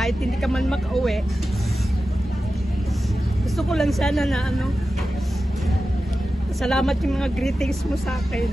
kahit hindi ka man makauwi. Gusto ko lang sana na ano, salamat yung mga greetings mo sa akin.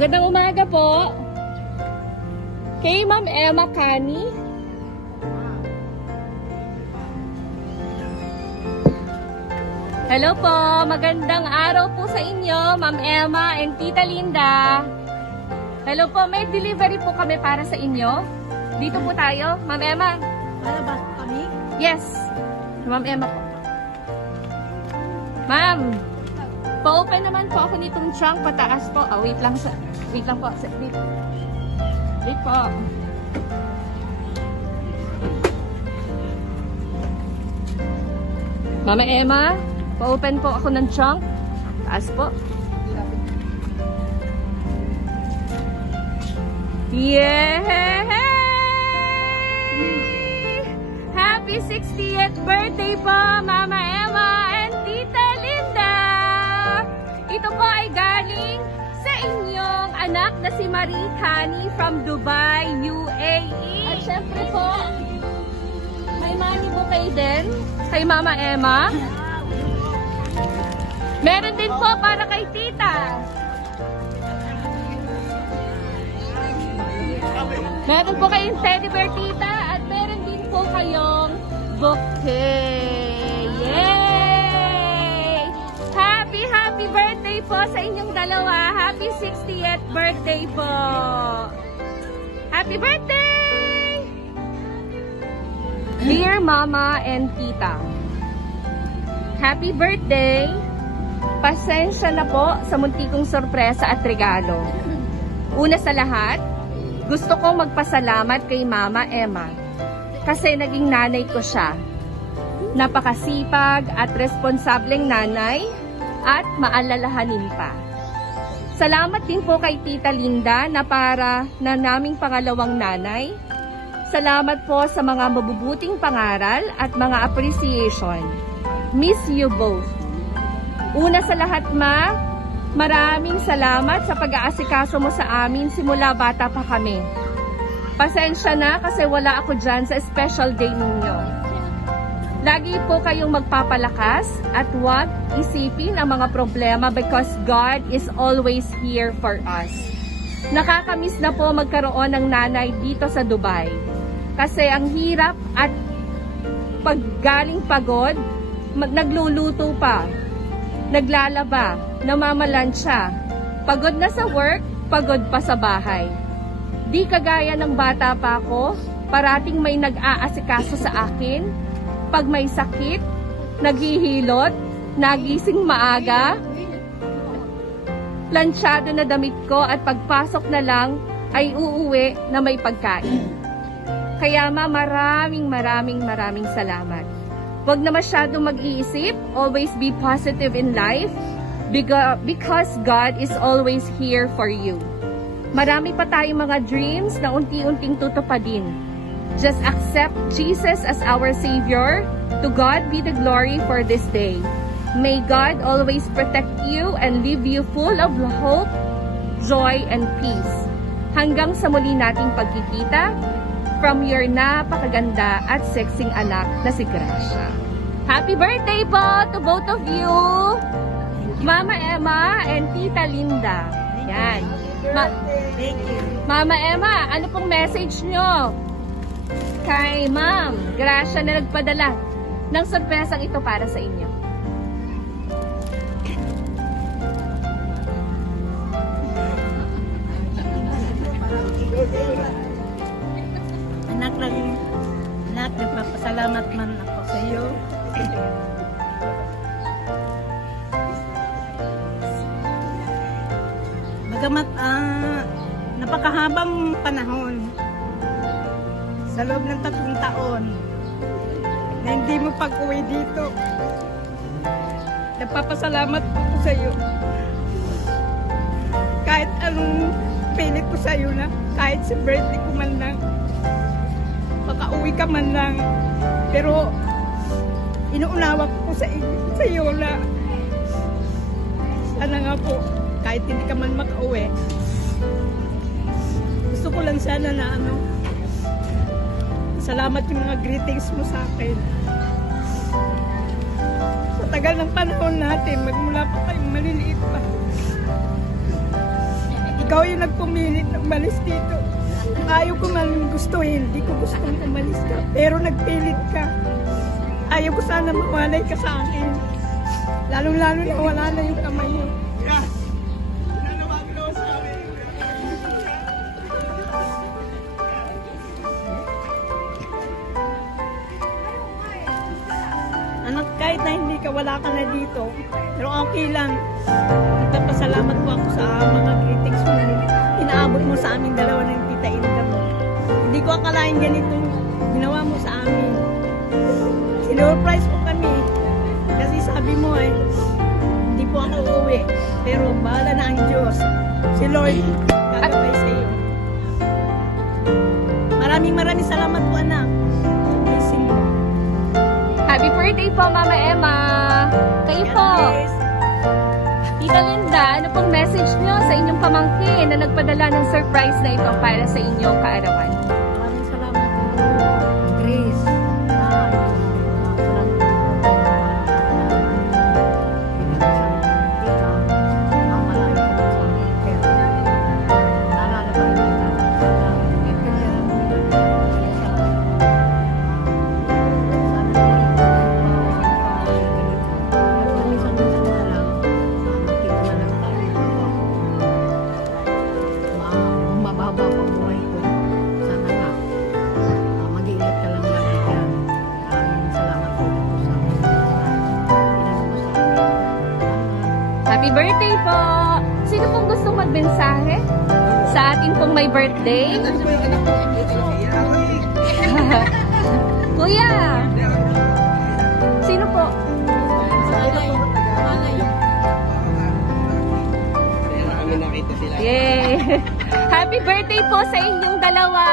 Magandang umaga po. Kay Ma'am Emma Cani. Hello po. Magandang araw po sa inyo, Ma'am Emma and Tita Linda. Hello po. May delivery po kami para sa inyo. Dito po tayo. Ma'am Emma. Para ba kami? Yes. Ma'am Emma po. Ma'am. Pa-open naman po ako nitong trunk pataas po. Oh, wait lang po. Wait po. Mama Emma, pa-open po ako ng trunk. Taas po. Yay! Happy 60th birthday po, Mama Emma and Tita Linda! Ito po ay galing sa inyong anak na si Marie Cani from Dubai, UAE. At syempre po, may money bouquet din kay Mama Emma. Meron din po para kay Tita. Meron po kayong teddy bear, Tita, at meron din po kayong bouquet. Yay! Happy birthday po sa inyong dalawa. Happy 60th birthday po. Happy birthday! Dear Mama and Tita, happy birthday! Pasensya na po sa munti kong sorpresa at regalo. Una sa lahat, gusto kong magpasalamat kay Mama Emma kasi naging nanay ko siya. Napakasipag at responsableng nanay at maalalahanin pa. Salamat din po kay Tita Linda na para na naming pangalawang nanay. Salamat po sa mga mabubuting pangaral at mga appreciation. Miss you both. Una sa lahat, Ma, maraming salamat sa pag-aasikaso mo sa amin simula bata pa kami. Pasensya na kasi wala ako dyan sa special day ninyo. Lagi po kayong magpapalakas at huwag isipin ang mga problema because God is always here for us. Nakakamiss na po magkaroon ng nanay dito sa Dubai. Kasi ang hirap at paggaling pagod, nagluluto pa, naglalaba, namamalansya, pagod na sa work, pagod pa sa bahay. Di kagaya ng bata pa ako, parating may nag-aasikaso sa akin. Pag may sakit, naghihilot, nagising maaga, plansyado na damit ko at pagpasok na lang ay uuwi na may pagkain. Kaya Ma, maraming salamat. Huwag na masyadong mag-iisip, always be positive in life because God is always here for you. Marami pa tayong mga dreams na unti-unting tutupadin. Just accept Jesus as our Savior. To God be the glory for this day. May God always protect you and leave you full of hope, joy, and peace. Hanggang sa muli nating pagkikita, from your napakaganda at sexing anak na si Gracia. Happy birthday po to both of you, Mama Emma and Tita Linda. Yan. Thank you. Mama Emma, ano pong message nyo? kay Ma'am Gracia na nagpadala ng sorpresang ito para sa inyo. Anak, nagpapasalamat man ako sa iyo. Bagamat napakahabang panahon sa loob ng 3 taon na hindi mo pag-uwi dito, nagpapasalamat po ko sa iyo. Kahit anong pilit ko sa iyo na, kahit sa birthday ko man lang, makauwi ka man lang, pero inuunawa ko sa iyo na sana nga po, kahit hindi ka man makauwi, gusto ko lang sana na salamat yung mga greetings mo sa akin. Sa tagal ng panahon natin, magmula pa kayong maliliit pa, ikaw yung nagpumilit na umalis dito. Ayaw ko man gustuhin, hindi ko gustong umalis ka, pero nagpilit ka. Ayaw ko sana mawalay ka sa akin, lalong-lalo na wala na yung kamay mo. Anak, kahit na hindi ka, wala ka na dito, pero okay lang. Nagpapasalamat po ako sa mga greetings mo na inaabot mo sa aming dalawa ng Tita Inda mo. Hindi ko akalain ganito ginawa mo sa amin. Sinurprise mo kami kasi sabi mo hindi po ako uuwi, pero bahala na ang Diyos, si Lord gagabay sa iyo. Maraming salamat po, anak. Blessing mo. Happy birthday po, Mama Emma! Kayo po! Tita Linda, ano pong message nyo sa inyong pamangkin na nagpadala ng surprise na ito para sa inyong kaarawan? Maraming salamat po, Grace. Happy birthday po! Sino pong gustong magmensahe sa atin pong may birthday? Kuya! Sino po? Yay! Happy birthday po sa inyong dalawa!